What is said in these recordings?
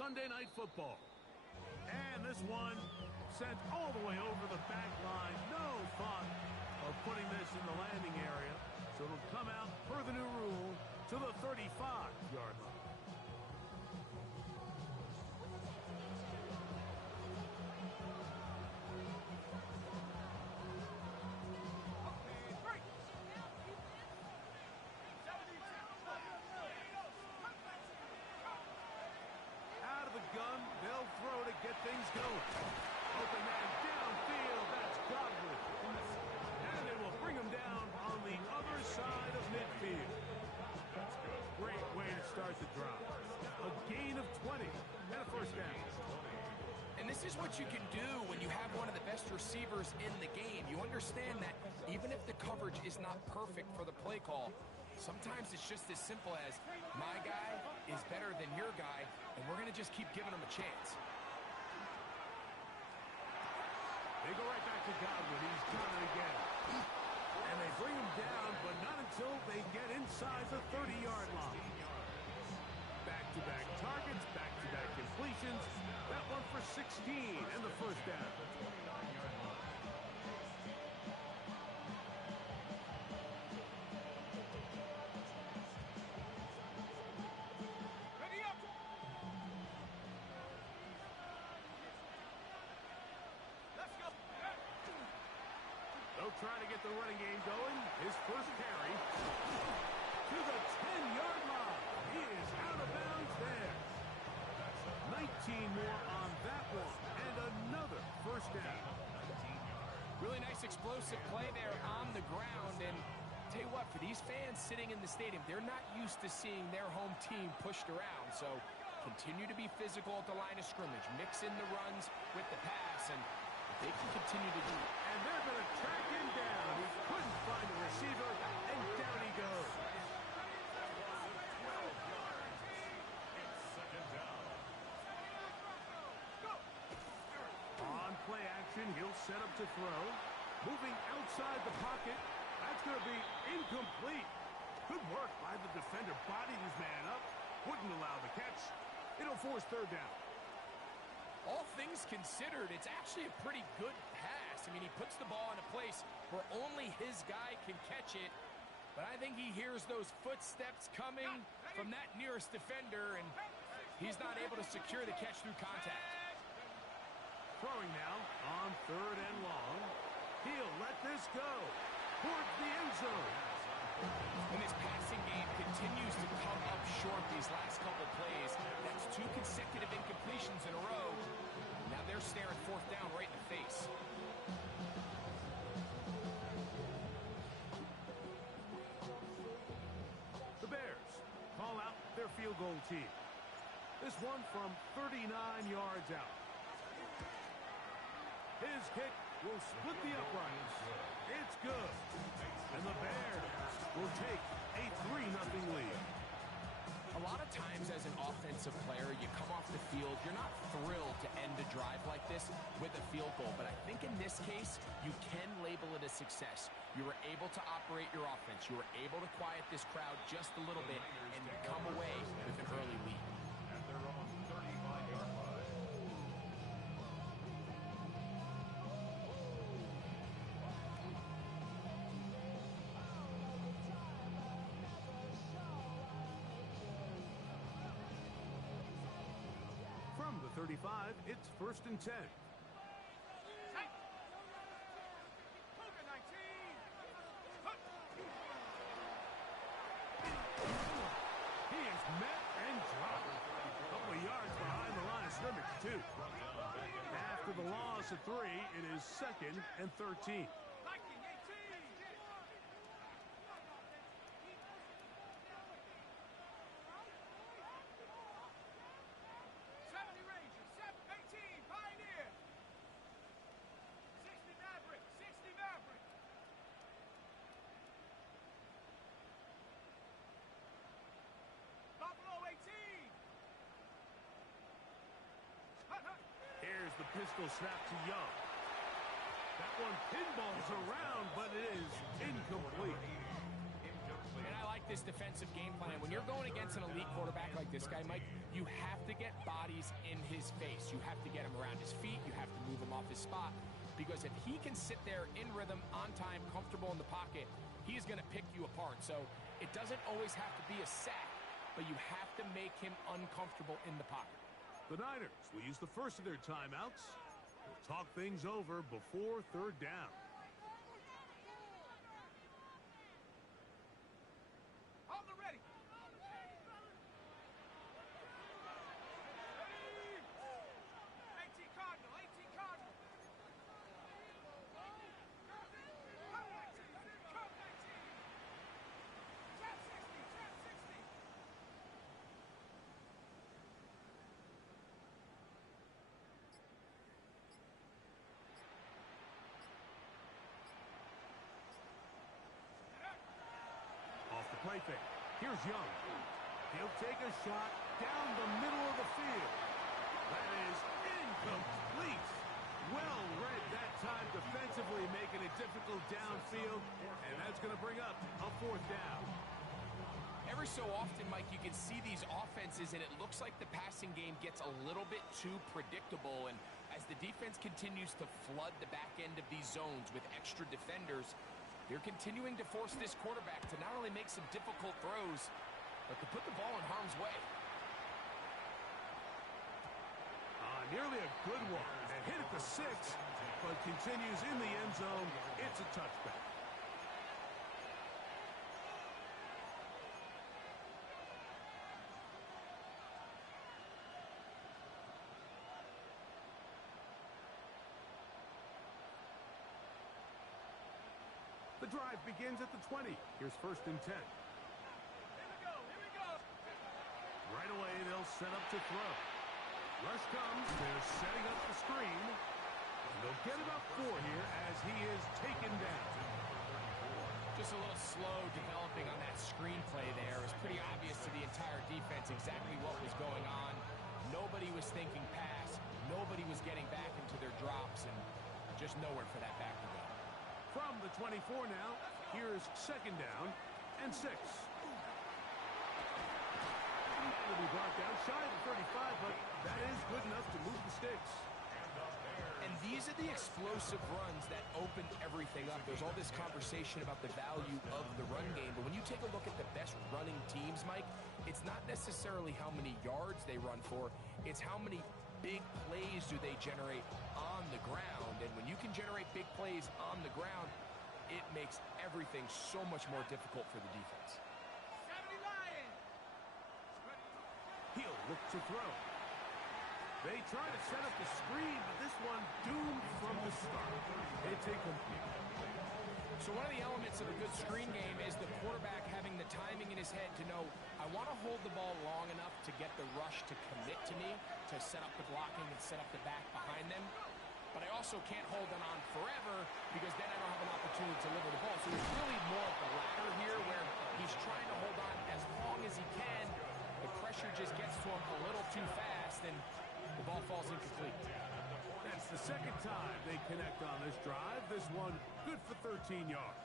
Sunday Night Football. And this one sent all the way over the back line. No thought of putting this in the landing area. So it'll come out, per the new rule, to the 35-yard line. Out of the gun, they'll throw to get things going. Open man downfield, that's Godwin. And they will bring him down on the other side of midfield. Great way to start the drive. A gain of 20 and a first down. And this is what you can do when you have one of the best receivers in the game. You understand that even if the coverage is not perfect for the play call, sometimes it's just as simple as, my guy is better than your guy, and we're going to just keep giving him a chance. They go right back to Godwin. He's done it again. And they bring him down, but not until they get inside the 30-yard line. Back-to-back targets, back-to-back completions. That one for 16 and the first down. They'll try to get the running game going. His first carry to the 10-yard line. He is out of bounds there. 19 more on that one, and another first down. Really nice explosive play there on the ground. And tell you what, for these fans sitting in the stadium, they're not used to seeing their home team pushed around. So continue to be physical at the line of scrimmage. Mix in the runs with the pass, and they can continue to do it. And they're going to track him down. He couldn't find a receiver, and down he goes. On play action, he'll set up to throw. Moving outside the pocket. That's going to be incomplete. Good work by the defender. Bodied his man up. Wouldn't allow the catch. It'll force third down. All things considered, it's actually a pretty good pass. I mean, he puts the ball in a place where only his guy can catch it. But I think he hears those footsteps coming from that nearest defender, and he's not able to secure the catch through contact. Throwing now on third and long. He'll let this go towards the end zone. And this passing game continues to come up short these last couple plays. That's 2 consecutive incompletions in a row. Now they're staring fourth down right in the face. The Bears call out their field goal team. This one from 39 yards out. His kick will split the uprights. It's good. And the Bears will take a 3-0 lead. A lot of times as an offensive player, you come off the field, you're not thrilled to end a drive like this with a field goal. But I think in this case, you can label it a success. You were able to operate your offense. You were able to quiet this crowd just a little bit and come away with an early lead. At their own 35-yard line. From the 35, it's 1st and 10. He is met and dropped. A couple of yards behind the line of scrimmage, too. After the loss of 3, it is 2nd and 13. Here's the pistol snap to Young. That one pinballs around, but it is incomplete. And I like this defensive game plan. When you're going against an elite quarterback like this guy, Mike, you have to get bodied plays in his face. You have to get him around his feet. You have to move him off his spot. Because if he can sit there in rhythm, on time, comfortable in the pocket, he's going to pick you apart. So it doesn't always have to be a sack, but you have to make him uncomfortable in the pocket. The Niners will use the first of their timeouts. We'll talk things over before third down. On the ready. 18 Cardinal, 18 Cardinal. Come 19, come 19. Trap 60, trap 60. Off the play fake. Here's Young. He'll take a shot down the middle of the field. That is incomplete. Well read that time defensively, making it difficult downfield, and that's going to bring up a fourth down. Every so often, Mike, you can see these offenses, and it looks like the passing game gets a little bit too predictable. And as the defense continues to flood the back end of these zones with extra defenders, they're continuing to force this quarterback to not only make some difficult throws, but to put the ball in harm's way. Nearly a good one. And hit at the 6, but continues in the end zone. It's a touchback. The drive begins at the 20. Here's first and 10. Here we go, here we go. Right away, they'll set up to throw. Rush comes. They're setting up the screen. And they'll get about 4 here as he is taken down. Just a little slow developing on that screenplay there. It was pretty obvious to the entire defense exactly what was going on. Nobody was thinking pass. Nobody was getting back into their drops, and just nowhere for that back to go. From the 24 now, here's second down and 6. It'll be brought down shy of the 35, but that is good enough to move the sticks. And these are the explosive runs that open everything up. There's all this conversation about the value of the run game, but when you take a look at the best running teams, Mike, it's not necessarily how many yards they run for, it's how many big plays do they generate on the ground. And when you can generate big plays on the ground, it makes everything so much more difficult for the defense. 70 Lions. He'll look to throw. They try to set up the screen, but this one doomed from the start. It's incomplete. So one of the elements of a good screen game is the quarterback having the timing in his head to know, I want to hold the ball long enough to get the rush to commit to me, to set up the blocking and set up the back behind them. But I also can't hold them on forever because then I don't have an opportunity to deliver the ball. So it's really more of the latter here where he's trying to hold on as long as he can. The pressure just gets to him a little too fast and the ball falls incomplete. That's the second time they connect on this drive. This one good for 13 yards.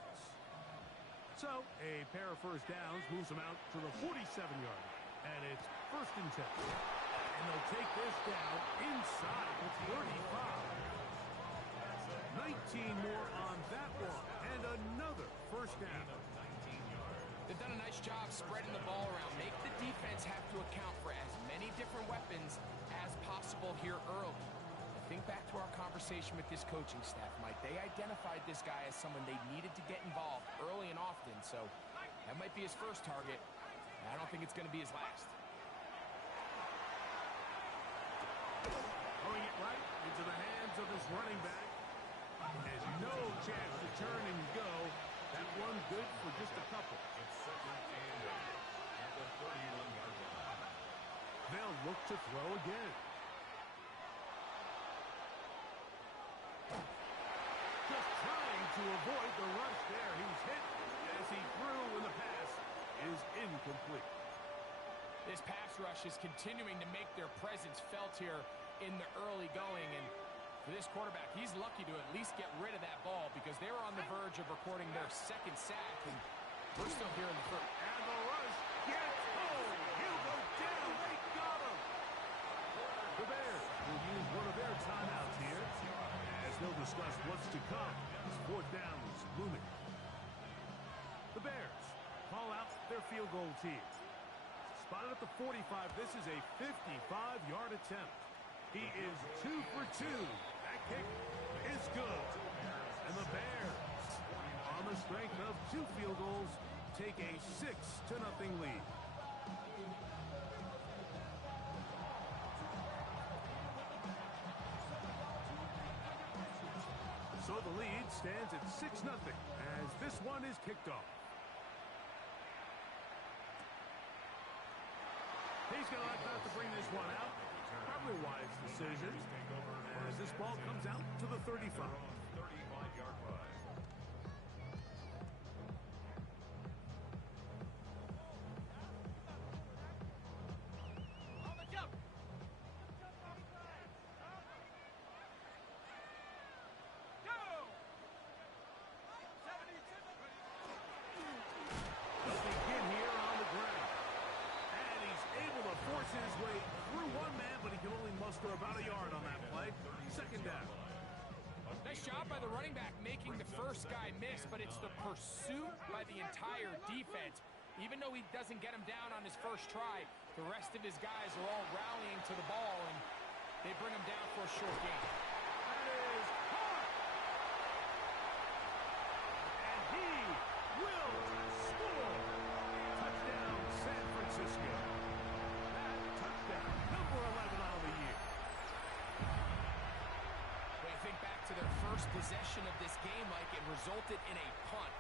So a pair of first downs moves them out to the 47-yard line. And it's first and 10. And they'll take this down inside the 35. 19 more on that one. And another first down. They've done a nice job spreading the ball around. Make the defense have to account for as many different weapons as possible here early. Think back to our conversation with this coaching staff, Mike. They identified this guy as someone they needed to get involved early and often, so that might be his first target. I don't think it's going to be his last. Throwing it right into the hands of his running back. Has no chance to turn and go. That one good for just a couple. It's second and 8 at the 31-yard line. They'll look to throw again. Just trying to avoid the rush there. He's hit as he threw, and the pass is incomplete. This pass rush is continuing to make their presence felt here in the early going, and for this quarterback, he's lucky to at least get rid of that ball because they were on the verge of recording their second sack, and we're still here in the first. And the rush gets home. He'll go down. They got him. discuss what's to come as fourth down is looming. The Bears call out their field goal team. Spotted at the 45. This is a 55-yard attempt. He is 2 for 2. That kick is good. And the Bears, on the strength of 2 field goals, take a 6-0 lead. So the lead stands at 6-0 as this one is kicked off. He's going to like not to bring this one out. Probably a wise decision as this ball comes out to the 35. 35-yard line. They'll begin here on the ground. And he's able to force his way through one man, but he can only muster about a yard on that play. Second down. Nice job by the running back making the first guy miss, but it's the pursuit by the entire defense. Even though he doesn't get him down on his first try, the rest of his guys are all rallying to the ball, and they bring him down for a short gain. That is hard. And he will score. Touchdown, San Francisco. That touchdown, number 11 on the year. When you think back to their first possession of this game, Mike, it resulted in a punt.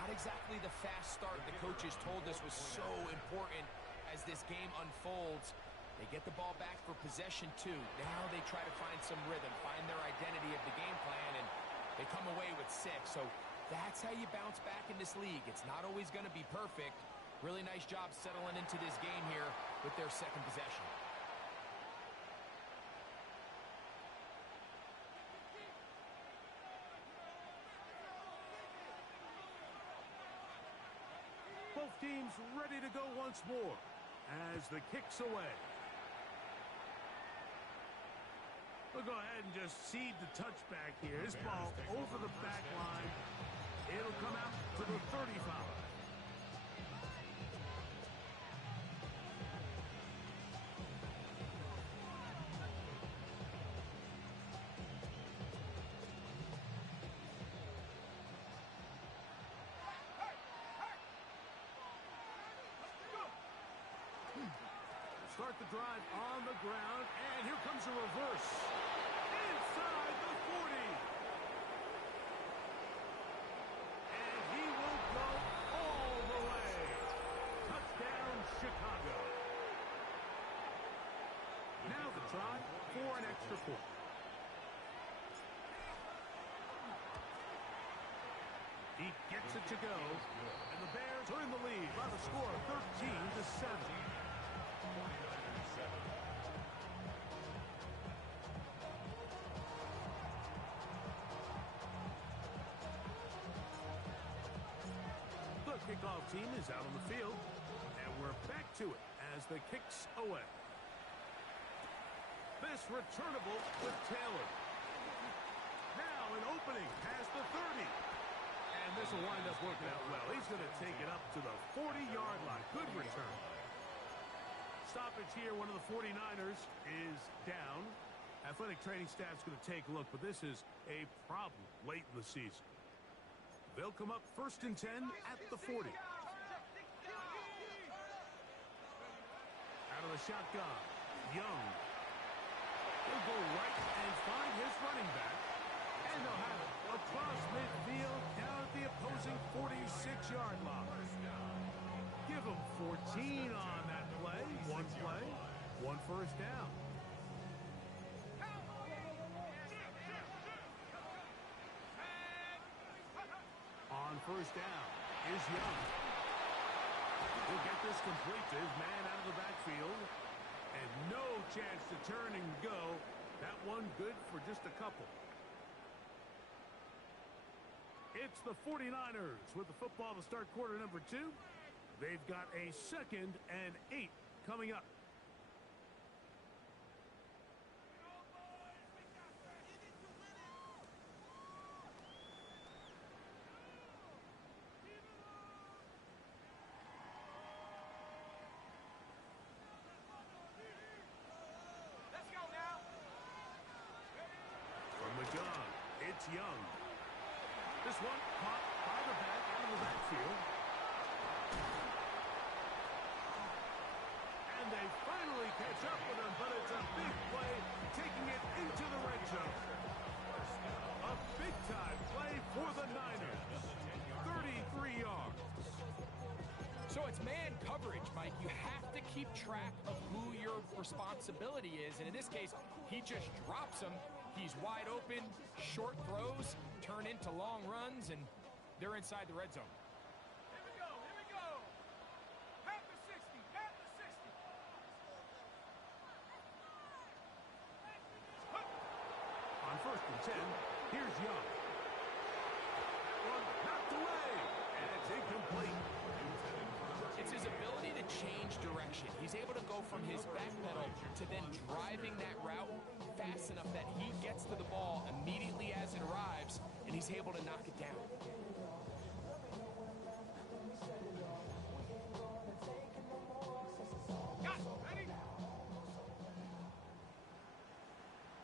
Not exactly the fast start the coaches told us was so important as this game unfolds. They get the ball back for possession 2. Now they try to find some rhythm, find their identity of the game plan, and they come away with 6. So that's how you bounce back in this league. It's not always going to be perfect. Really nice job settling into this game here with their second possession. Both teams ready to go once more as the kick's away. We'll go ahead and just cede the touchback here. This ball over the back line. It'll come out to the 35. Start the drive on the ground, and here comes a reverse. Inside the 40. And he will go all the way. Touchdown, Chicago. Now the try for an extra point. He gets it to go, and the Bears are in the lead by the score of 13-7. The kickoff team is out on the field, and we're back to it as the kick's away. This returnable with Taylor. Now an opening past the 30. And this will wind up working out well. He's going to take it up to the 40-yard line. Good return. Stoppage here. One of the 49ers is down. Athletic training staff's going to take a look, but this is a problem late in the season. They'll come up 1st and 10 at the 40. Out of the shotgun, Young. He'll go right and find his running back. And they'll have it across midfield down at the opposing 46-yard line. Give them 14 on that play. One play, one first down. On first down is Young. He'll get this complete to his man out of the backfield. And no chance to turn and go. That one good for just a couple. It's the 49ers with the football to start quarter number 2. They've got a 2nd and 8 coming up. one caught by the back out of the backfield. And they finally catch up with him, but it's a big play, taking it into the red zone. A big-time play for the Niners. 33 yards. So it's man coverage, Mike. You have to keep track of who your responsibility is. And in this case, he just drops him. He's wide open, short throws, turn into long runs, and they're inside the red zone. Here we go, here we go. Pat the 60, pat the 60. On 1st and 10, here's Young. One knocked away, and it's incomplete. It's his ability to change direction. He's able to go from his back pedal to then driving that route fast enough that he gets to the ball immediately as it arrives, and he's able to knock it down. Got it, ready?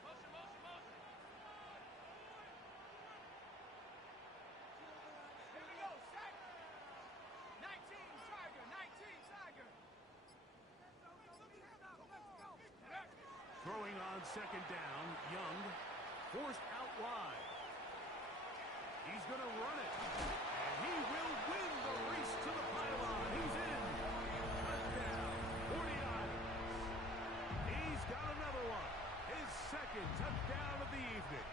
Motion, motion, motion. Here we go, sack. 19 Tiger, 19 Tiger. Throwing on 2nd down, Young forced out wide. He's going to run it, and he will win the race to the pylon. He's in. Touchdown, 49ers. He's got another one. His 2nd touchdown of the evening.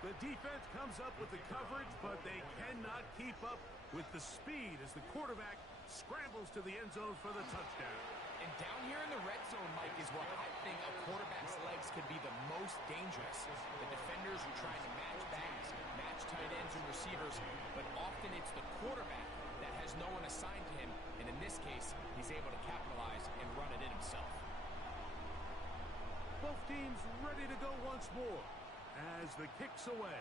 The defense comes up with the coverage, but they cannot keep up with the speed as the quarterback scrambles to the end zone for the touchdown. And down here in the red zone, Mike, is where I think a quarterback's legs could be the most dangerous. The defenders are trying to match backs, match tight ends and receivers, but often it's the quarterback that has no one assigned to him, and in this case, he's able to capitalize and run it in himself. Both teams ready to go once more as the kick's away.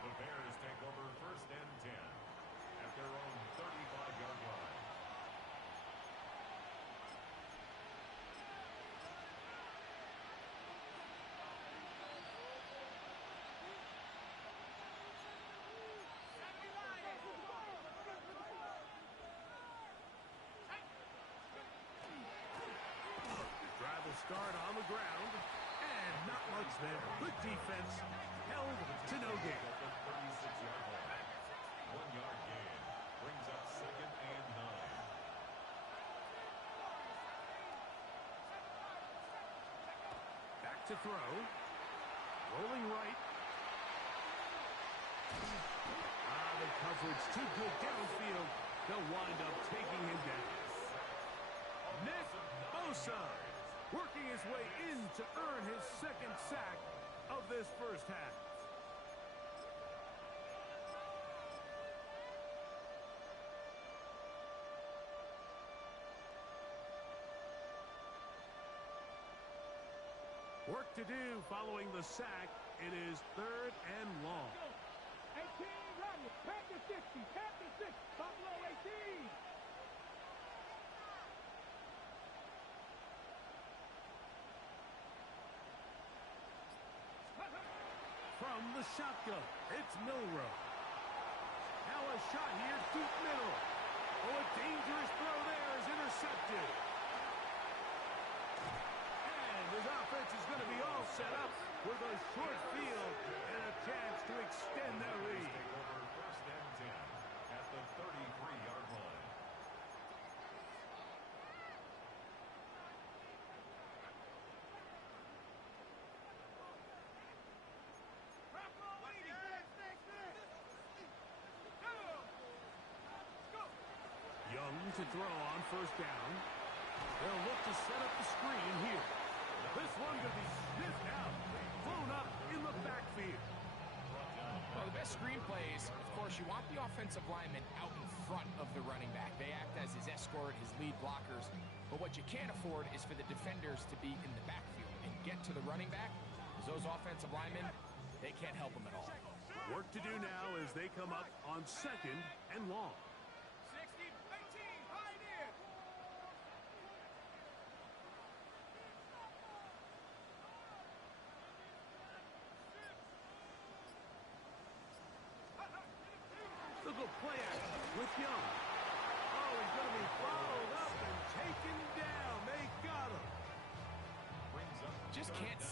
The Bears take over 1st and 10 at their own 35-yard line. The drive will start on the ground, and not much there. Good defense, held to no gain. At the 36-yard line. 1-yard gain brings up 2nd and 9. Back to throw. Rolling right. The coverage too good downfield. They'll wind up taking him down. Nick Bosa working his way in to earn his 2nd sack of this first half. Work to do following the sack. It is 3rd and long. 18, Rodney, pat the 60, pat the 60, Buffalo 18. From the shotgun, it's Milrow. Now a shot here, deep middle. Oh, a dangerous throw there is intercepted. And his offense is going to be all set up with a short field and a chance to extend their lead. Take over 1st and 10 at the 33-yard line. Young to throw on 1st down. They'll look to set up the screen here. This one could be sniffed out, blown up in the backfield. Well, the best screenplays, of course, you want the offensive lineman out in front of the running back. They act as his escort, his lead blockers. But what you can't afford is for the defenders to be in the backfield and get to the running back, because those offensive linemen, they can't help them at all. Work to do now as they come up on 2nd and long. 60, 18, Pioneer.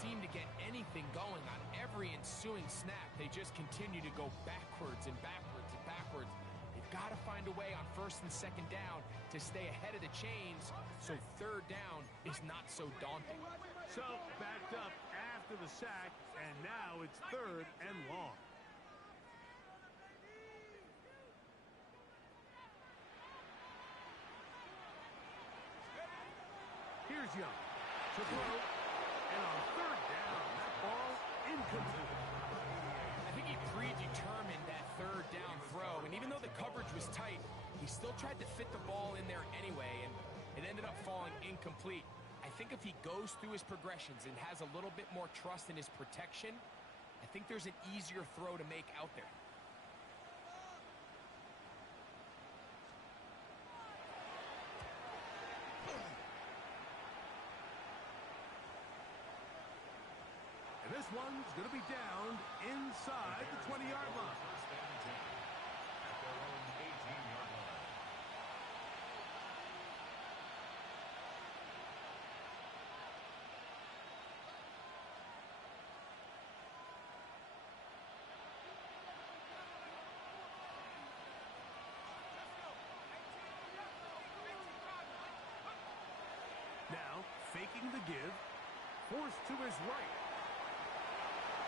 seem to get anything going on every ensuing snap. They just continue to go backwards and backwards and backwards. They've got to find a way on first and second down to stay ahead of the chains so third down is not so daunting. So, backed up after the sack, and now it's third and long. Here's Young to throw, and on third down, that ball incomplete. I think he predetermined that third down throw, and even though the coverage was tight, he still tried to fit the ball in there anyway, and it ended up falling incomplete. I think if he goes through his progressions and has a little bit more trust in his protection, I think there's an easier throw to make out there. And this one's going to be down inside the 20-yard line. First and 10 at their own 18-yard line. Now, faking the give, forced to his right.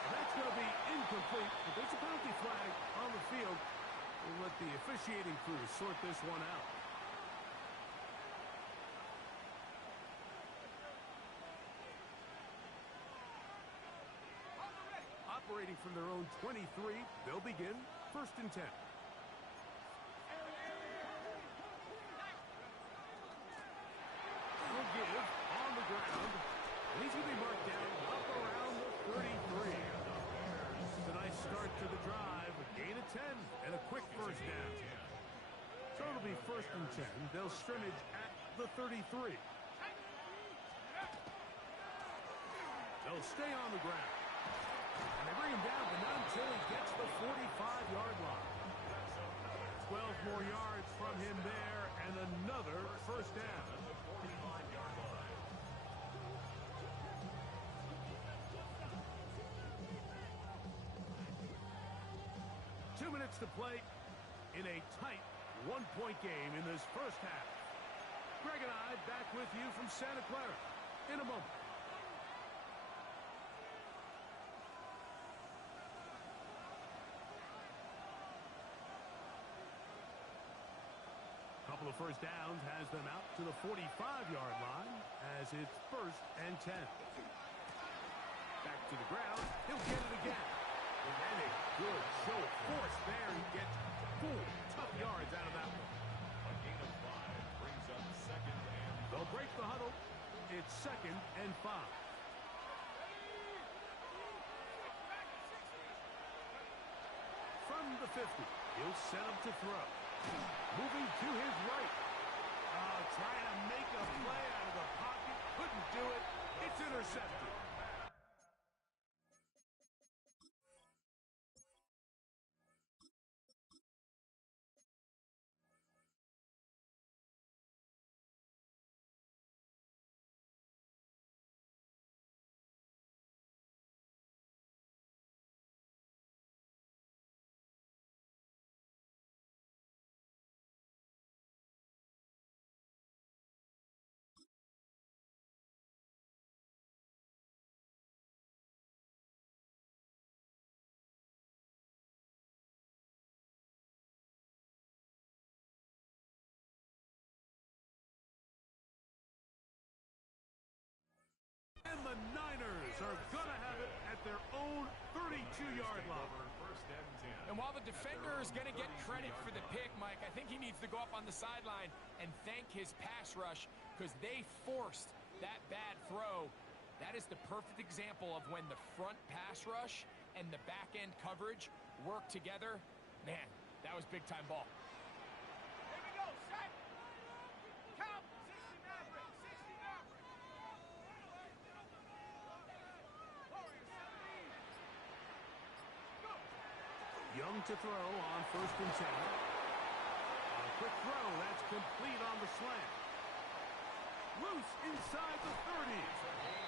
That's going to be incomplete, but there's a penalty flag on the field. We'll let the officiating crew sort this one out. Operating from their own 23, they'll begin first and 10. Will give on the ground. And he's going to be marked down up around the 33. It's a nice start to the drive. A gain of 10 and a quick first down. So it'll be first and 10. They'll scrimmage at the 33. They'll stay on the ground. And they bring him down, but not until he gets the 45-yard line. 12 more yards from him there, and another first down. 2 minutes to play in a tight one-point game in this first half. Greg and I back with you from Santa Clara in a moment. Couple of first downs has them out to the 45-yard line as it's first and 10. Back to the ground. He'll get it again. And a good show of force there. He gets 4 tough yards out of that one. A gain of 5 brings up second and They'll break the huddle. It's second and 5. From the 50, he'll set up to throw. Moving to his right. Trying to make a play out of the pocket. Couldn't do it. It's intercepted. And the Niners are going to have it at their own 32-yard line. first and 10. And while the defender is going to get credit for the pick, Mike, I think he needs to go up on the sideline and thank his pass rush because they forced that bad throw. That is the perfect example of when the front pass rush and the back-end coverage work together. Man, that was big-time ball. Here we go, set. Count. 60 Maverick, 60 Maverick. Young to throw on first and 10. A quick throw. That's complete on the slant. Loose inside the 30.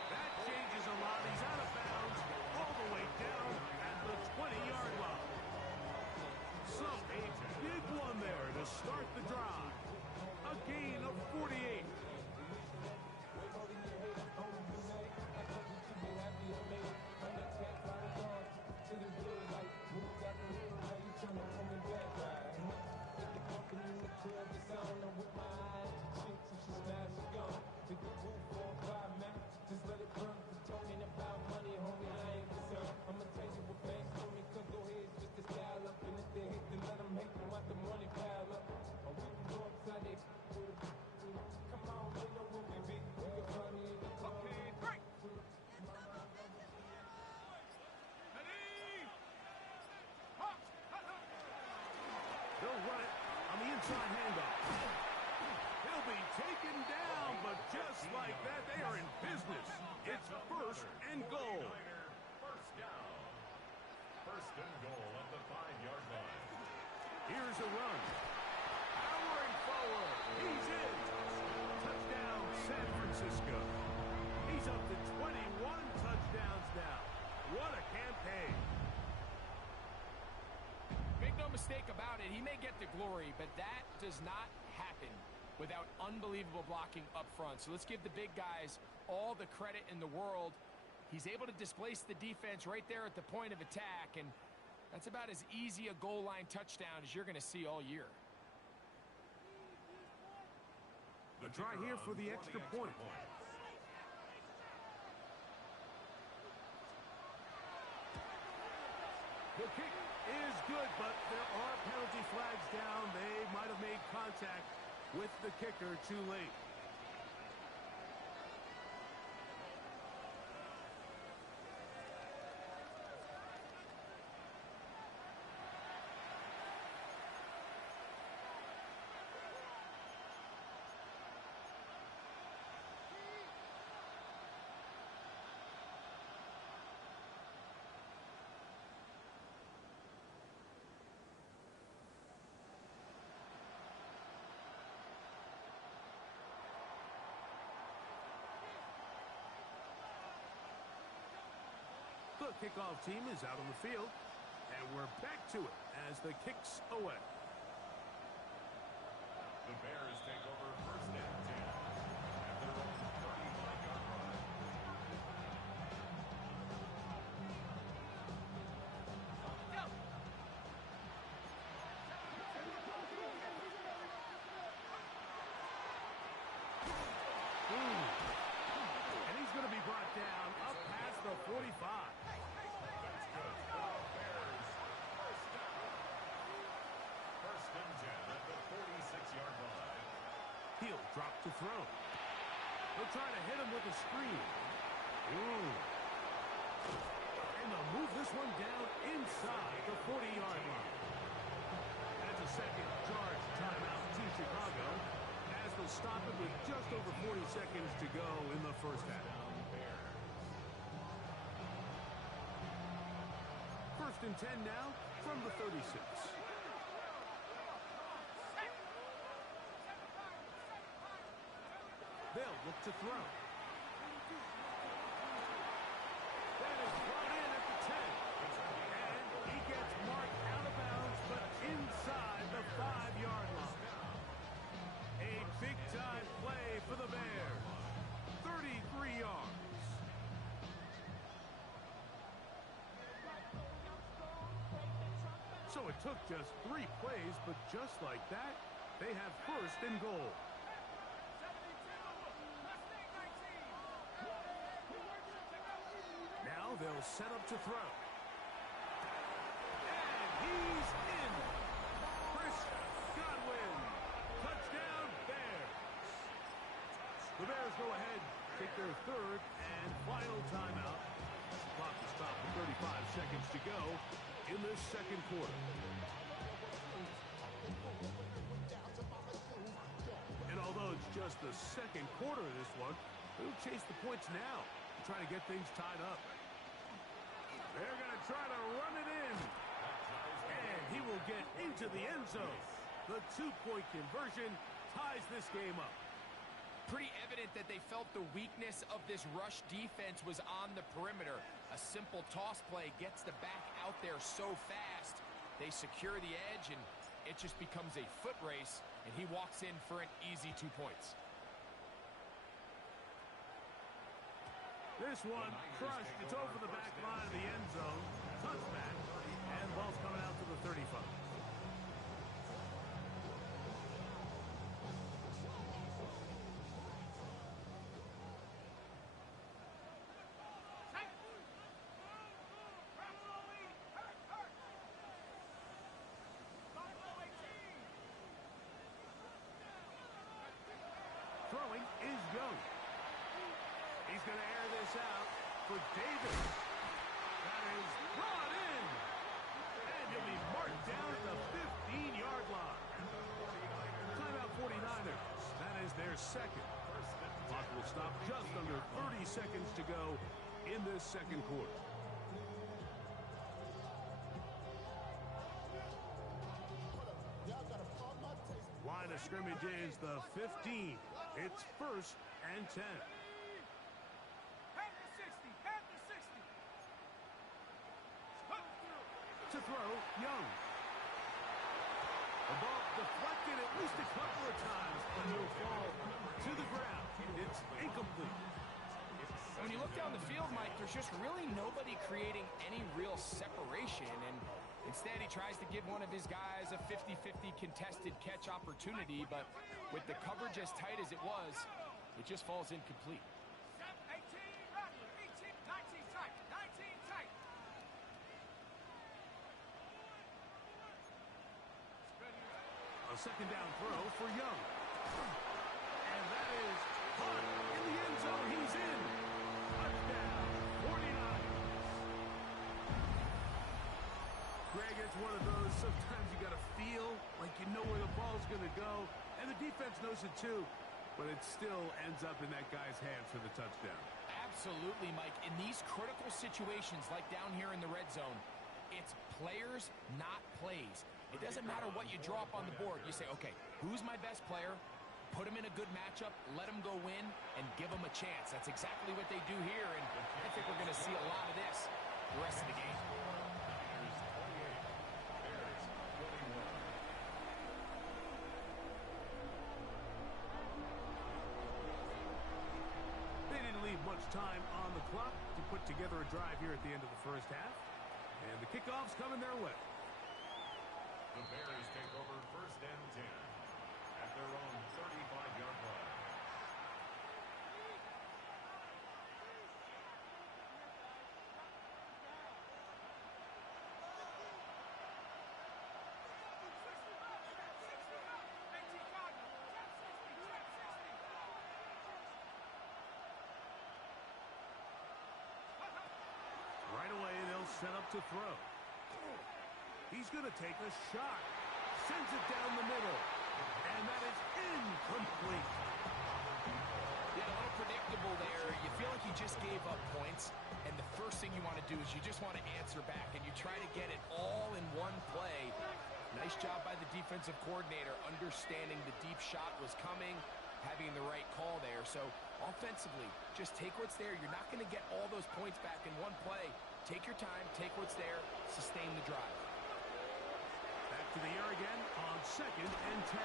That changes a lot. He's out of bounds all the way down at the 20-yard line. So a big one there to start the drive. A gain of 48. They'll run it on the inside handoff. He'll be taken down, but just like that, they are in business. It's first and goal. First down. First and goal at the 5-yard line. Here's a run. Powering forward. He's in. Touchdown, San Francisco. He's up to 21 touchdowns now. What a campaign. Make no mistake about it, he may get the glory, but that does not happen without unbelievable blocking up front. So let's give the big guys all the credit in the world. He's able to displace the defense right there at the point of attack, and that's about as easy a goal line touchdown as you're going to see all year. The try here for the extra point. The kick is good, but there are penalty flags down. They might have made contact with the kicker too late. The kickoff team is out on the field, and we're back to it as the kick's away. The Bears take over first and 10 at their own 35-yard line. And he's going to be brought down up past the 45. He'll drop to throw. They'll try to hit him with a screen. Ooh. And they'll move this one down inside the 40-yard line. That's a second charge timeout to Chicago, as they'll stop it with just over 40 seconds to go in the first half. First and 10 now from the 36. They'll look to throw. That is thrown in at the 10. And he gets marked out of bounds, but inside the 5-yard line. A big-time play for the Bears. 33 yards. So it took just 3 plays, but just like that, they have first and goal. Now they'll set up to throw. And he's in. Chris Godwin. Touchdown, Bears. The Bears go ahead, take their third and final timeout. The clock is stopped with 35 seconds to go in this second quarter. And although it's just the second quarter of this one, they'll chase the points now to try to get things tied up. They're going to try to run it in. And he will get into the end zone. The 2-point conversion ties this game up. Pretty evident that they felt the weakness of this rush defense was on the perimeter. A simple toss play gets the back out there so fast. They secure the edge, and it just becomes a foot race, and he walks in for an easy 2 points. This one crushed. It's over the back line of the end zone. Touchback. And ball's coming out to the 35. Throwing is Young. He's going to air this out for Davis. That is brought in. And he'll be marked down at the 15-yard line. Timeout 49ers. That is their second. Clock will stop just under 30 seconds to go in this second quarter. Line of scrimmage is the 15. It's 1st and 10. Head to 60. Head to 60. To throw, Young. The ball deflected at least a couple of times, but it'll fall to the ground. It's incomplete. When you look down the field, Mike, there's just really nobody creating any real separation, and instead he tries to give one of his guys a 50-50 contested catch opportunity, but with the coverage as tight as it was, it just falls incomplete. 18 regular. 18. 19 tight. 19 tight. A second down throw for Young. And that is caught in the end zone. He's in. Touchdown, 49ers. Greg, it's one of those, sometimes you got to feel like you know where the ball's going to go, and the defense knows it too, but it still ends up in that guy's hands for the touchdown. Absolutely, Mike. In these critical situations, like down here in the red zone, it's players, not plays. It doesn't matter what you draw up on the board. You say, okay, who's my best player? Put him in a good matchup, let him go win, and give him a chance. That's exactly what they do here, and I think we're going to see a lot of this the rest of the game. They didn't leave much time on the clock to put together a drive here at the end of the first half, and the kickoff's coming their way. The Bears take over 1st and 10 at their own 35-yard line. Right away, they'll set up to throw. He's going to take a shot. Sends it down the middle. And that is incomplete. Yeah, a little predictable there. You feel like you just gave up points, and the first thing you want to do is you just want to answer back, and you try to get it all in one play. Nice job by the defensive coordinator, understanding the deep shot was coming, having the right call there. So offensively, just take what's there. You're not going to get all those points back in one play. Take your time, take what's there, sustain the drive. Back to the air again on 2nd and 10.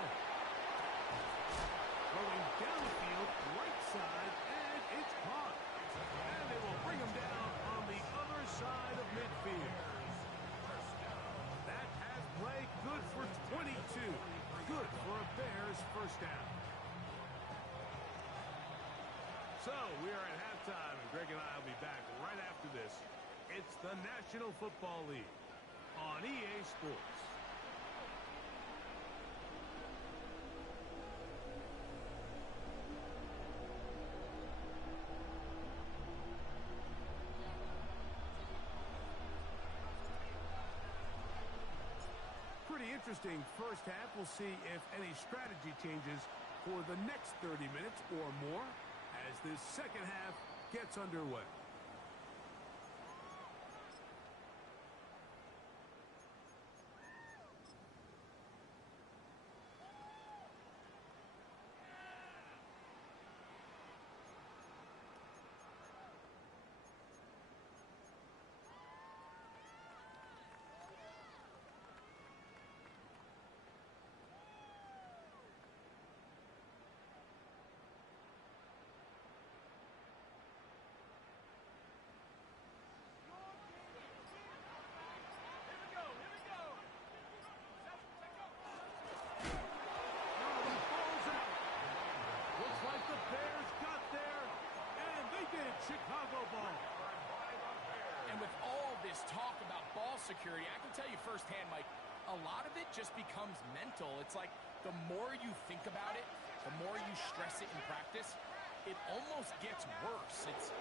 Rolling down the field, right side, and it's caught. And they will bring him down on the other side of midfield. That has play good for 22. Good for a Bears first down. So we are at halftime, and Greg and I will be back right after this. It's the National Football League on EA Sports. Pretty interesting first half. We'll see if any strategy changes for the next 30 minutes or more as this second half gets underway. And with all this talk about ball security, I can tell you firsthand, Mike, a lot of it just becomes mental. It's like the more you think about it, the more you stress it in practice, it almost gets worse. It's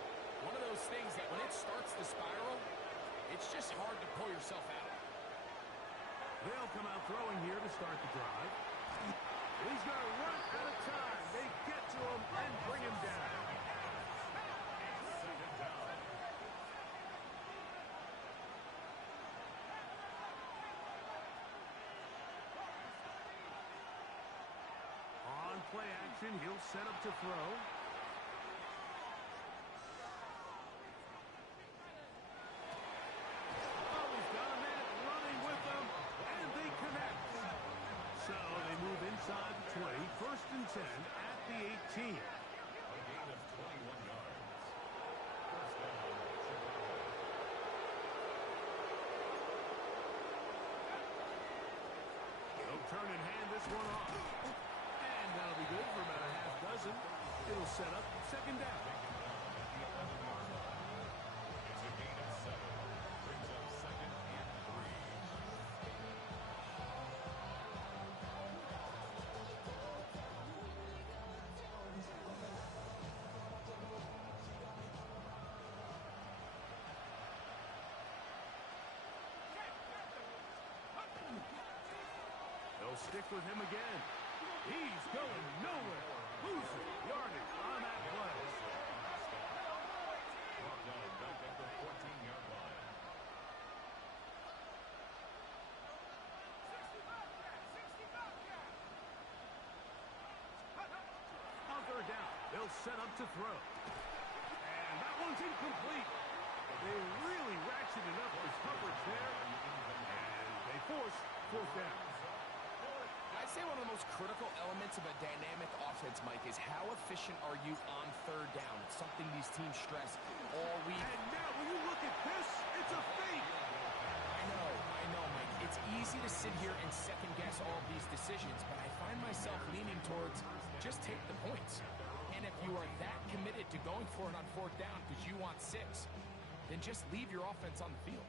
one of those things that when it starts to spiral, it's just hard to pull yourself out of it. They'll come out throwing here to start the drive. He's going to run out of time. They get to him and bring him down. On play action, he'll set up to throw. Oh, he's got a man running with them, and they connect. So they move inside the 20, first and 10 at the 18. A gain of 21 yards. First down, Chicago. They'll turn and hand this one off. And that'll be good for about a half dozen. It'll set up second down. It's a gain of 7. Brings up second and 3. They'll stick with him again. He's going nowhere. Losing yardage on that play. Brought down back at the 14-yard line. On third down, they'll set up to throw. And that one's incomplete. They really ratcheted up his coverage there. And they force fourth down. I'd say one of the most critical elements of a dynamic offense, Mike, is how efficient are you on third down. It's something these teams stress all week. And now when you look at this, it's a fake. I know, Mike. It's easy to sit here and second-guess all of these decisions, but I find myself leaning towards just take the points. And if you are that committed to going for it on fourth down because you want 6, then just leave your offense on the field.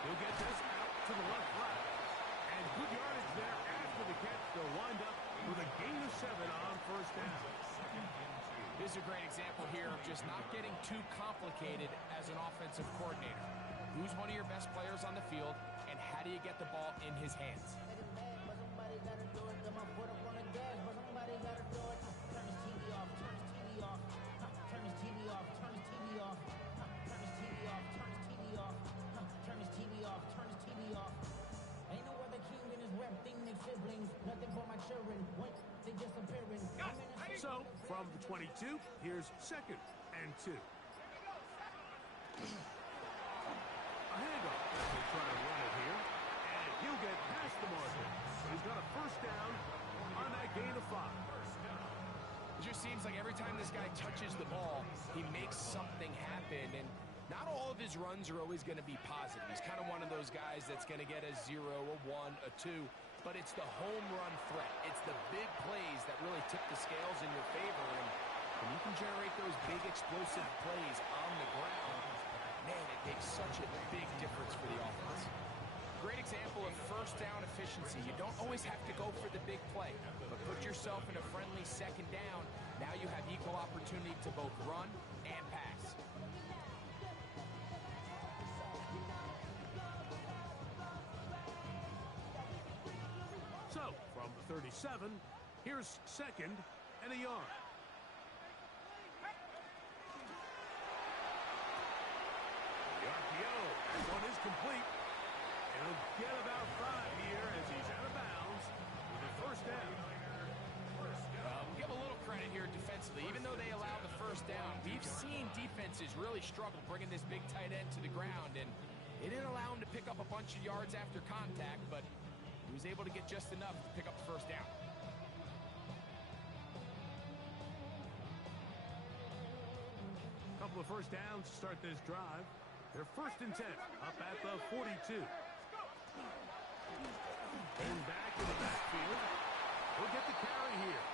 He'll get this out to the left flat. And good yardage there after the catch. They'll wind up with a gain of 7 on first down. This is a great example here of just not getting too complicated as an offensive coordinator. Who's one of your best players on the field, and how do you get the ball in his hands? So, from the 22, here's second and 2. A handoff as they try to run it here. And he'll get past the marker. He's got a first down on that gain of 5. It just seems like every time this guy touches the ball, he makes something happen. And not all of his runs are always going to be positive. He's kind of one of those guys that's going to get a 0, a 1, a 2. But it's the home run threat. It's the big plays that really tip the scales in your favor. And when you can generate those big explosive plays on the ground, man, it makes such a big difference for the offense. Great example of first down efficiency. You don't always have to go for the big play, but put yourself in a friendly second down. Now you have equal opportunity to both run and pass. So, from the 37, here's second and a yard. The RPO, this one is complete. And he'll get about 5 here as he's out of bounds with a first down. Give a little credit here defensively. Even though they allow the first down, we've seen defenses really struggle bringing this big tight end to the ground, and they didn't allow him to pick up a bunch of yards after contact, but he was was able to get just enough to pick up the first down. Couple of first downs to start this drive. They're 1st and 10, up at the 42. And back in the backfield. He'll get the carry here.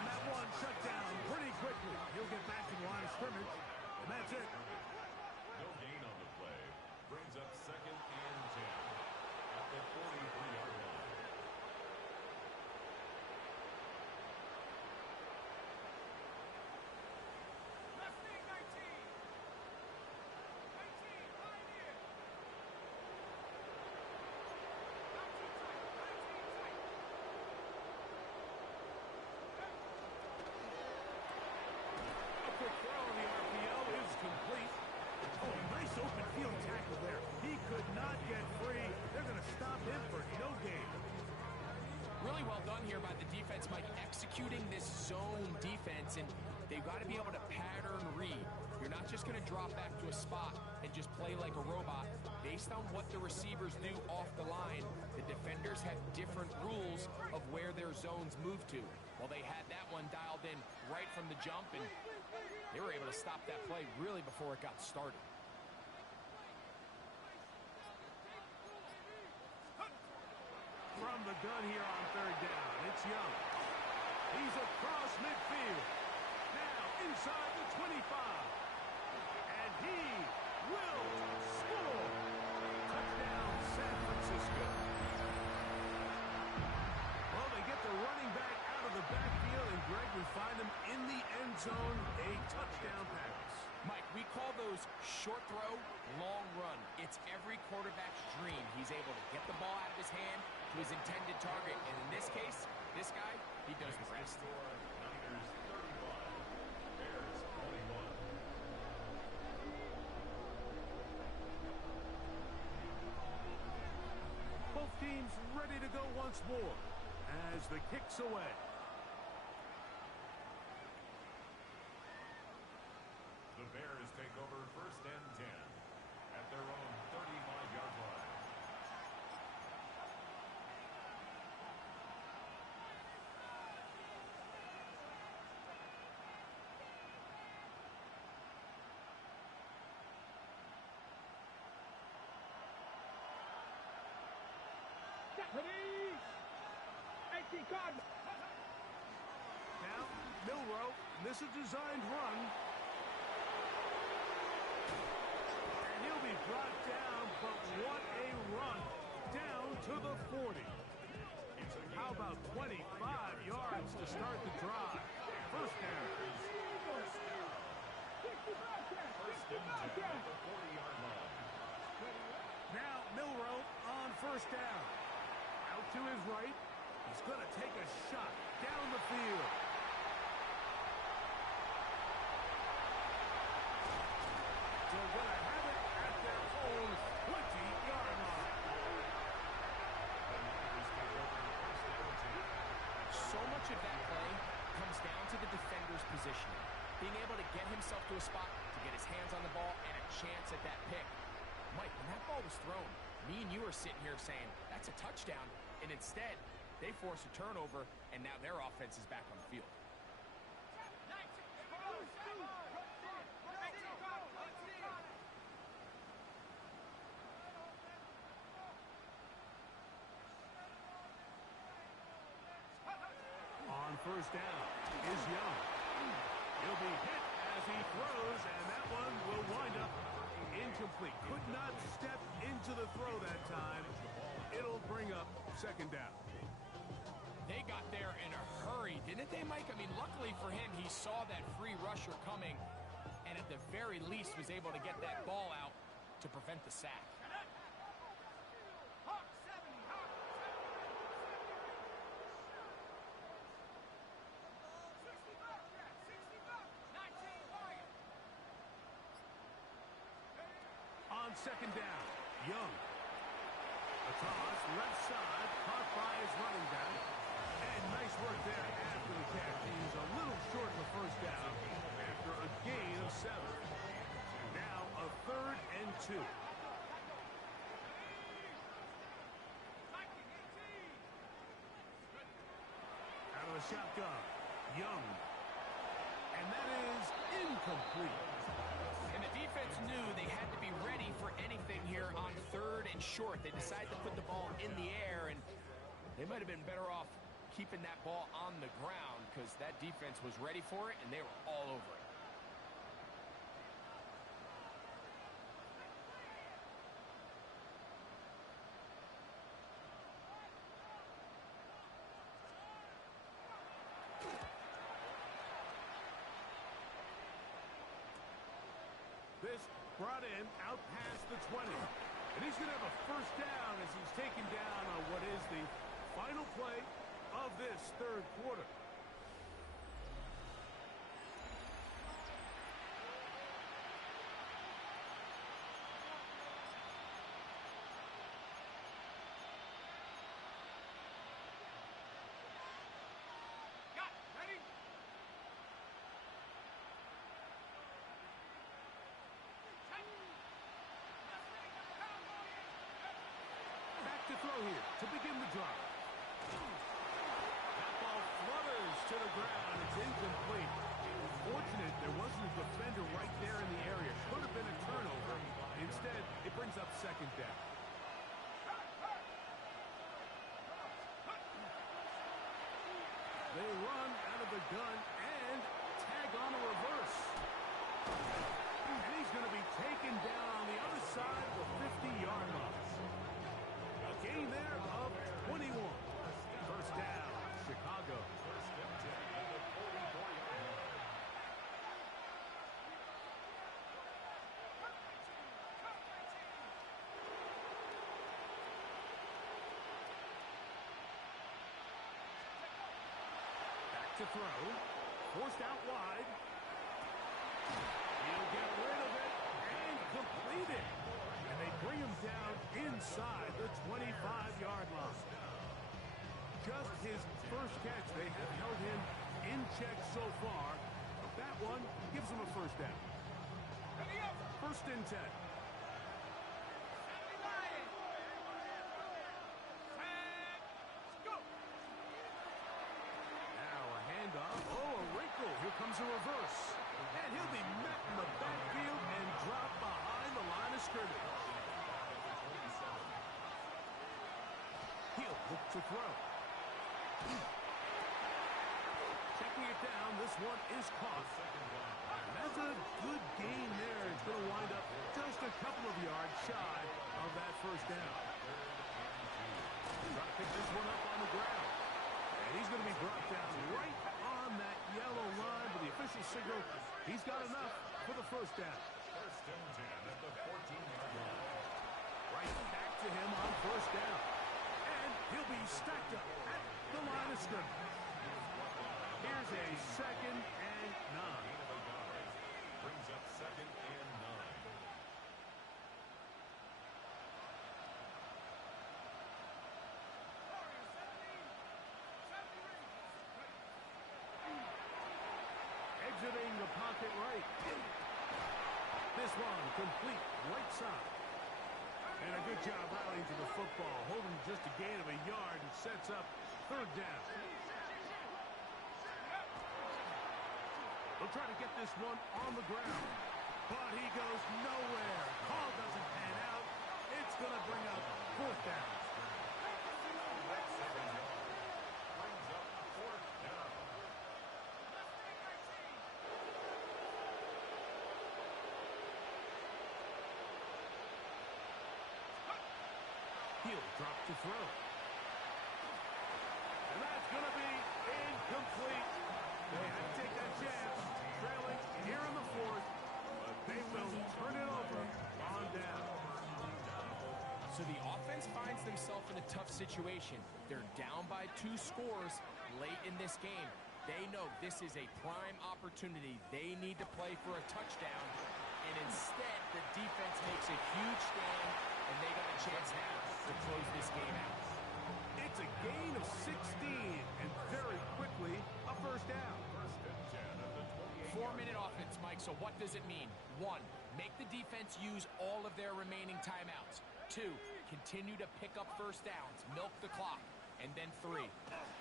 And that one shut down pretty quickly. He'll get back to the line of scrimmage, and that's it. No gain on the play. Brings up 2nd and 10 at the 43-yard line. Left wing 19. 19, Pioneer. A quick throw on the RPO is complete. Oh, nice open field tackle there. He could not get free. They're going to stop him for no gain. Really well done here by the defense, Mike, executing this zone defense, and they've got to be able to pattern read. You're not just going to drop back to a spot and just play like a robot. Based on what the receivers do off the line, the defenders have different rules of where their zones move to. Well, they had that one dialed in right from the jump, and they were able to stop that play really before it got started. From the gun here on 3rd down, it's Young. He's across midfield. Now inside the 25. And he will score. Touchdown, San Francisco. Well, they get the running back out of the backfield, and Greg, we find him in the end zone, a touchdown pass. Mike, we call those short throw, long run. It's every quarterback's dream. He's able to get the ball out of his hand to his intended target. And in this case, this guy, he does the rest. Niners 35, Bears 21. Both teams ready to go once more as the kick's away. The Bears take over 1st and 10 at their own 35-yard line. Deputies! 18 Cardinals. Now, Milroe, this is a designed run. And he'll be brought down, but what a run. Down to the 40. How about 25 yards to start the drive? First down. 1st and 10 at the 40-yard line. Now, Milroe on 1st down. Out to his right. He's going to take a shot down the field. They're going to have it at their own 20-yard line. The Niners take over 1st and 10. So much of that play comes down to the defender's positioning. Being able to get himself to a spot, to get his hands on the ball, and a chance at that pick. Mike, when that ball was thrown, me and you are sitting here saying, that's a touchdown. And instead, they force a turnover, and now their offense is back on the field. On 1st down is Young. He'll be hit as he throws, and that one will wind up incomplete. Could not step into the throw that time. It'll bring up 2nd down. They got there in a hurry, didn't they, Mike? I mean, luckily for him, he saw that free rusher coming, and at the very least was able to get that ball out to prevent the sack. Hawk 70, Hawk 70. On 2nd down, Young. A toss, left side, caught by his running back. And nice work there after the catch. He's a little short of the 1st down after a gain of 7. Now a 3rd and 2. shotgun. Young. And that is incomplete. And the defense knew they had to be ready for anything here on 3rd and short. They decided to put the ball in the air, and they might have been better off keeping that ball on the ground because that defense was ready for it, and they were all over it. This brought in out past the 20. And he's going to have a first down as he's taken down on what is the final play of this 3rd quarter. Got it. Ready? Back to throw here to begin the drive. That ball flutters to the ground. It's incomplete. Fortunate there wasn't a defender right there in the area. Could have been a turnover. Instead, it brings up 2nd down. They run out of the gun and tag on a reverse. And he's going to be taken down on the other side of the 50-yard line. A gain there of 21. First down, Chicago. Back to throw. Forced out wide. He'll get rid of it and complete it. And they bring him down inside the 25-yard line. Just his first catch. They have held him in check so far. That one gives him a first down. Ready up. 1st and 10. Go. Now a handoff. Oh, a wrinkle. Here comes a reverse. And he'll be met in the backfield and dropped behind the line of scrimmage. He'll look to throw. Checking it down. This one is caught. That's a good gain there. It's going to wind up just a couple of yards shy of that first down. Trying to pick this one up on the ground. And he's going to be brought down right on that yellow line with the official signal. He's got enough for the first down. 1st and 10 at the 14-yard line. Right back to him on first down. And he'll be stacked up at the line of scrimmage. Here's a 2nd and 9. Brings up 2nd and 9. Exiting the pocket right. This one complete right side. And a good job rallying to the football. Holding just a gain of a yard and sets up 3rd down. They'll try to get this one on the ground. But he goes nowhere. Call doesn't pan out. It's going to bring up 4th down. Brings up 4th down. He'll drop to throw. And that's going to be incomplete. They had to take that chance, trailing here in the 4th, but they will turn it over on down. So the offense finds themselves in a tough situation. They're down by 2 scores late in this game. They know this is a prime opportunity. They need to play for a touchdown. And instead, the defense makes a huge stand, and they got a chance now to close this game out. It's a gain of 16, and very quickly, a first down. 1st and 10 at the 28-yard 4-minute offense, Mike, so what does it mean? 1, make the defense use all of their remaining timeouts. 2, continue to pick up first downs, milk the clock. and then 3.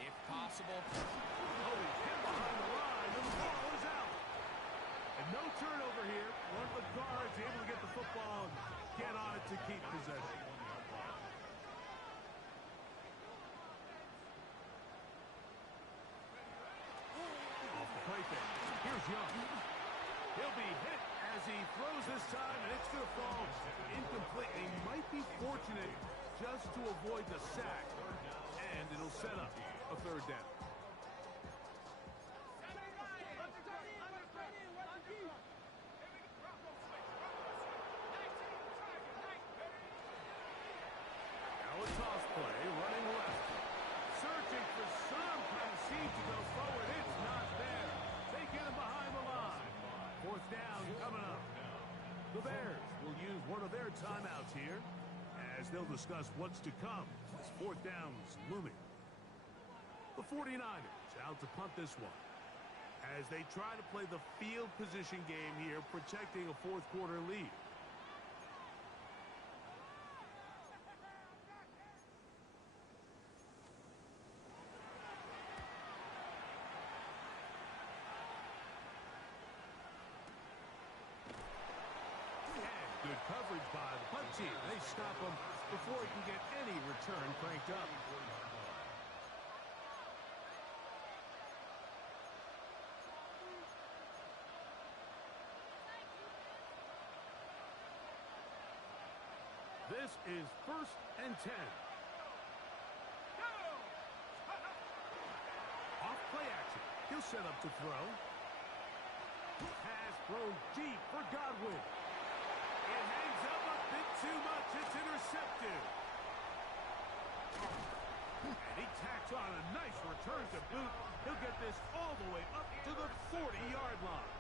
If possible. Oh, he's hit behind the line, and the ball is out. And no turnover here. One of the guards able to get the football and get on it to keep possession. Off the plate there. Here's Young. He'll be hit as he throws this time, and it's going to fall incomplete. He might be fortunate just to avoid the sack, and it'll set up a third down. Now a toss play, running left. Searching for some kind of seed to go forward. It's not there. They get him behind the line. Fourth down coming up. The Bears will use one of their timeouts here as they'll discuss what's to come as fourth down's looming. The 49ers out to punt this one as they try to play the field position game here, protecting a fourth quarter lead. Good coverage by the punt team. They stop him before he can get any return cranked up. This is 1st and 10. Off play action. He'll set up to throw. Pass thrown deep for Godwin. It hangs up a bit too much. It's intercepted. And he tacks on a nice return to boot. He'll get this all the way up to the 40-yard line.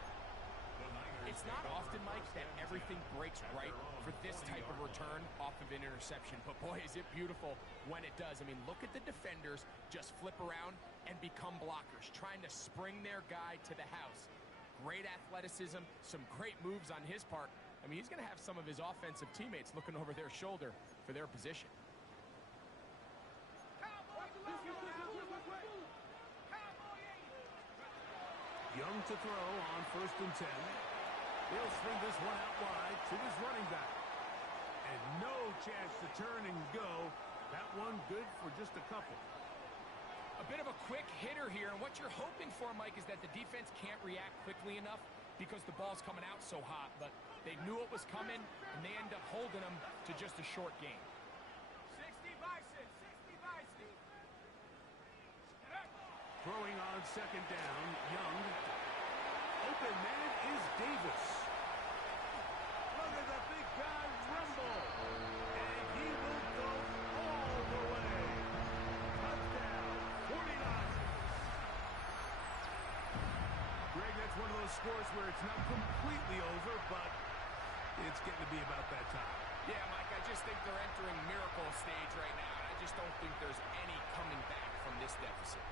It's not often, Mike, that everything breaks right for this type of return off of an interception. But, boy, is it beautiful when it does. I mean, look at the defenders just flip around and become blockers, trying to spring their guy to the house. Great athleticism, some great moves on his part. I mean, he's going to have some of his offensive teammates looking over their shoulder for their position. Young to throw on 1st and 10. He'll swing this one out wide to his running back. And no chance to turn and go. That one good for just a couple. A bit of a quick hitter here, and what you're hoping for, Mike, is that the defense can't react quickly enough because the ball's coming out so hot. But they knew it was coming, and they end up holding them to just a short gain. 60 Bison, 60 Bison. Throwing on 2nd down, Young. Open man is Davis. Look at the big guy rumble. And he will go all the way. Touchdown, 49. Greg, that's one of those scores where it's not completely over, but it's getting to be about that time. Yeah, Mike, I just think they're entering miracle stage right now, and I just don't think there's any coming back from this deficit.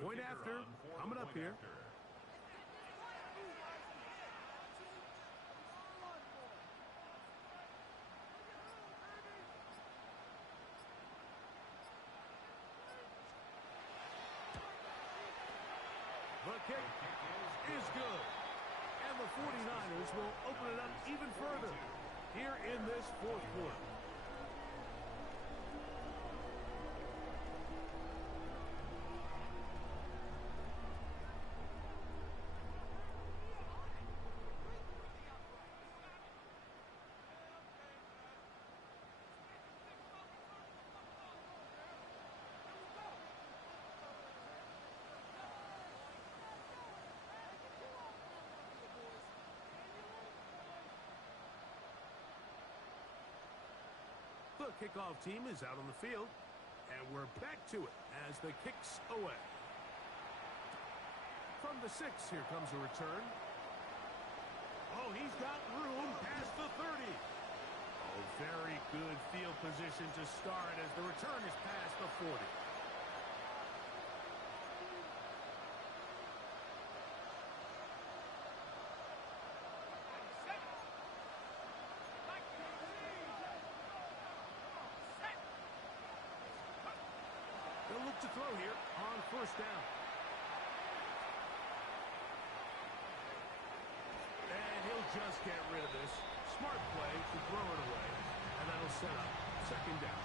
Point after, coming up here. The kick is good. And the 49ers will open it up even further here in this fourth quarter. The kickoff team is out on the field, and we're back to it as the kick's away. From the 6, here comes a return. Oh, he's got room past the 30. Oh, very good field position to start as the return is past the 40. They'll look to throw here on first down. And he'll just get rid of this. Smart play to throw it away. And that'll set up second down.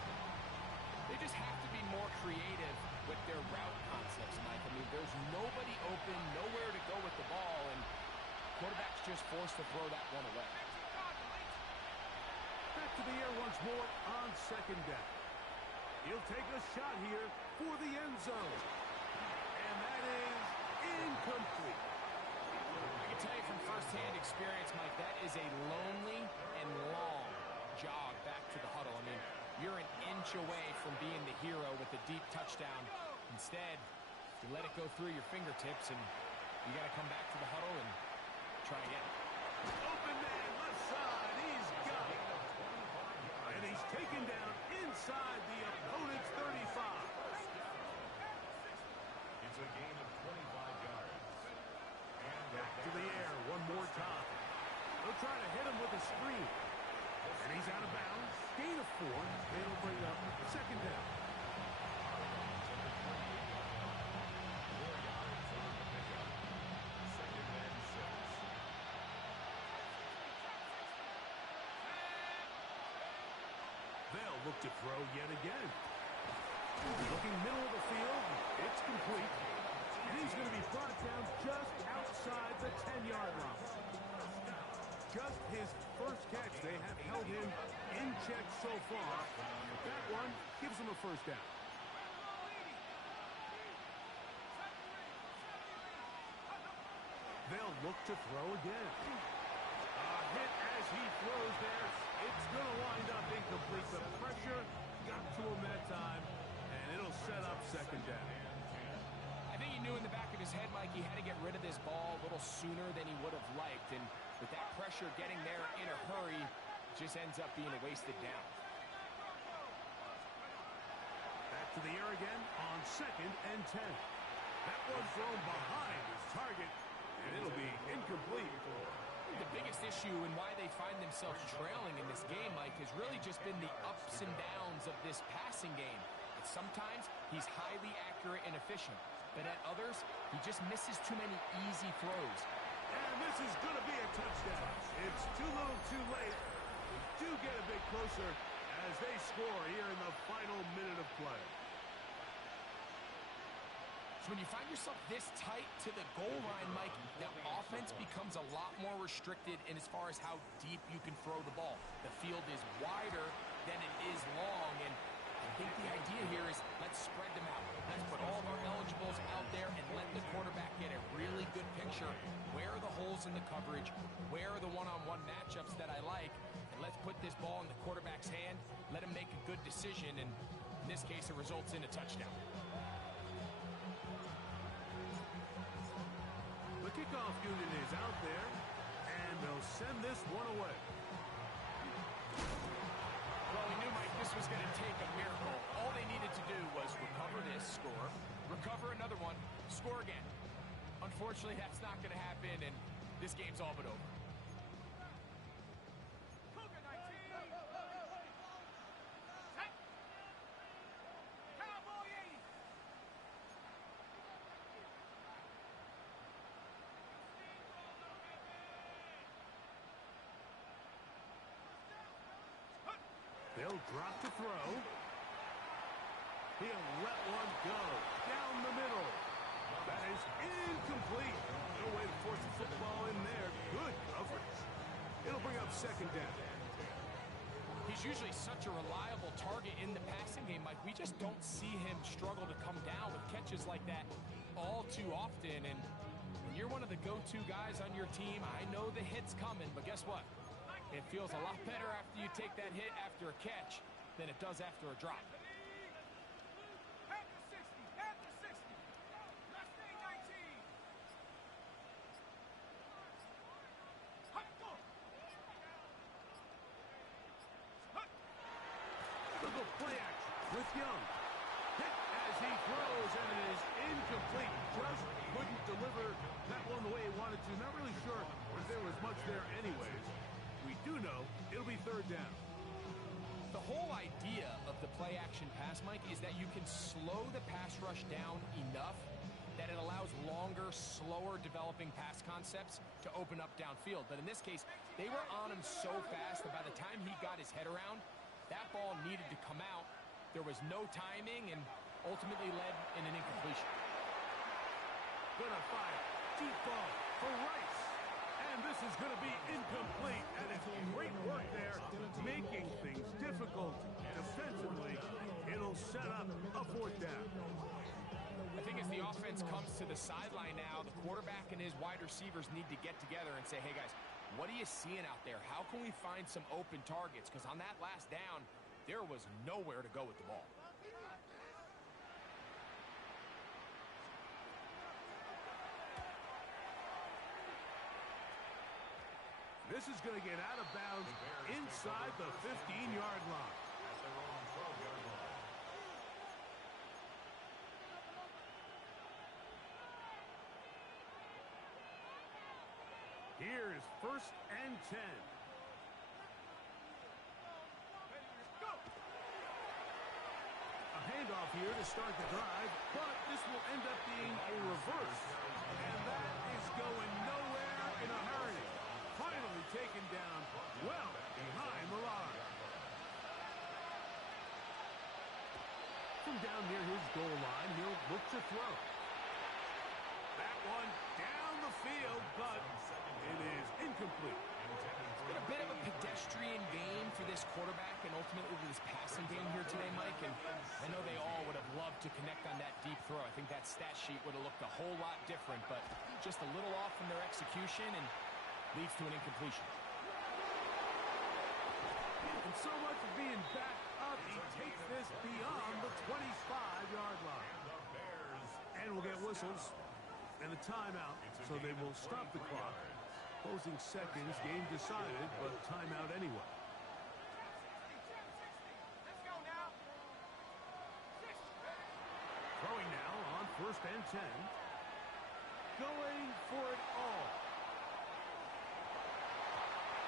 They just have to be more creative with their route concepts, Mike. I mean, there's nobody open, nowhere to go with the ball, and quarterback's just forced to throw that one away. Back to the air once more on second down. He'll take a shot here for the end zone. And that is incomplete. I can tell you from firsthand experience, Mike, that is a lonely and long jog back to the huddle. I mean, you're an inch away from being the hero with a deep touchdown. Instead, you let it go through your fingertips, and you got to come back to the huddle and try again. Open man, left side, he's got it. And he's taken down inside the opponent's 35. It's a gain of 25 yards. And back to the air one more time. They'll try to hit him with a screen. And he's out of bounds. Gain of 4. It'll bring up second down. They'll look to throw yet again. Looking middle of the field. It's complete. And he's going to be brought down just outside the 10-yard line. Just his first catch. They have held him in check so far. That one gives him a first down. They'll look to throw again. A hit as he throws there. It's going to wind up incomplete. The pressure got to him that time, and it'll set up second down. I think he knew in the back of his head, Mike, he had to get rid of this ball a little sooner than he would have liked. And with that pressure getting there in a hurry, it just ends up being a wasted down. Back to the air again on second and 10. That one thrown behind his target, and it'll be incomplete. The biggest issue and why they find themselves trailing in this game, Mike, has really just been the ups and downs of this passing game. And sometimes he's highly accurate and efficient, but at others, he just misses too many easy throws. And this is going to be a touchdown. It's too little too late. We do get a bit closer as they score here in the final minute of play. So when you find yourself this tight to the goal line, Mike, the offense becomes a lot more restricted in as far as how deep you can throw the ball. The field is wider than it is long, and I think the idea here is let's spread them out. Let's put all of our eligibles out there and let the quarterback get a really good picture. Where are the holes in the coverage? Where are the one-on-one matchups that I like? And let's put this ball in the quarterback's hand, let him make a good decision, and in this case, it results in a touchdown. The kickoff unit is out there, and they'll send this one away. Well, we knew, Mike, this was going to take a miracle. All they needed to do was recover this, score, recover another one, score again. Unfortunately, that's not going to happen, and this game's all but over. They'll drop to throw. He'll let one go down the middle. That is incomplete. No way to force the football in there. Good coverage. It'll bring up second down. He's usually such a reliable target in the passing game, Mike. We just don't see him struggle to come down with catches like that all too often. And you're one of the go-to guys on your team. I know the hit's coming, but guess what? It feels a lot better after you take that hit after a catch than it does after a drop. Young. Hit as he throws, and it is incomplete. Just couldn't deliver that one the way he wanted to. Not really sure if there was much there anyways. We do know it'll be third down. The whole idea of the play-action pass, Mike, is that you can slow the pass rush down enough that it allows longer, slower developing pass concepts to open up downfield. But in this case, they were on him so fast that by the time he got his head around, that ball needed to come out. There was no timing and ultimately led in an incompletion. Gonna fire. Deep ball for Rice. And this is going to be incomplete. And it's great work there, making things difficult defensively. It'll set up a fourth down. I think as the offense comes to the sideline now, the quarterback and his wide receivers need to get together and say, hey, guys, what are you seeing out there? How can we find some open targets? Because on that last down, there was nowhere to go with the ball. This is going to get out of bounds inside the 15-yard line. At their own 12-yard line. Here's first and 10. A handoff here to start the drive, but this will end up being a reverse. And that is going nowhere in a hurry. Finally taken down well behind the line. From down near his goal line, he'll look to throw. That one down the field, but it is incomplete. It's been a bit of a pedestrian game for this quarterback and ultimately this passing game here today, Mike. And I know they all would have loved to connect on that deep throw. I think that stat sheet would have looked a whole lot different, but just a little off in their execution and leads to an incompletion. And so much of being backed up, he takes this beyond the 25-yard line. And we'll get whistles and a timeout, so they will stop the clock. Closing seconds, game decided, but timeout anyway. Let's go now. Throwing now on first and 10. Going for it all.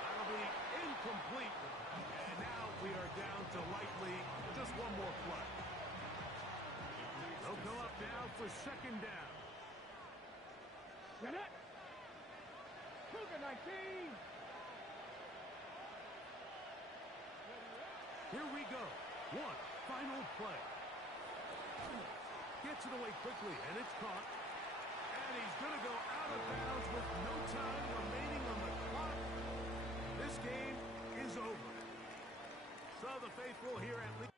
That'll be incomplete. And now we are down to likely just one more play. They'll go up now for second down. Get it. Cougar 19. Here we go. One final play. Gets it away quickly, and it's caught. And he's going to go out of bounds with no time remaining on the clock. This game is over. So the faithful here at least.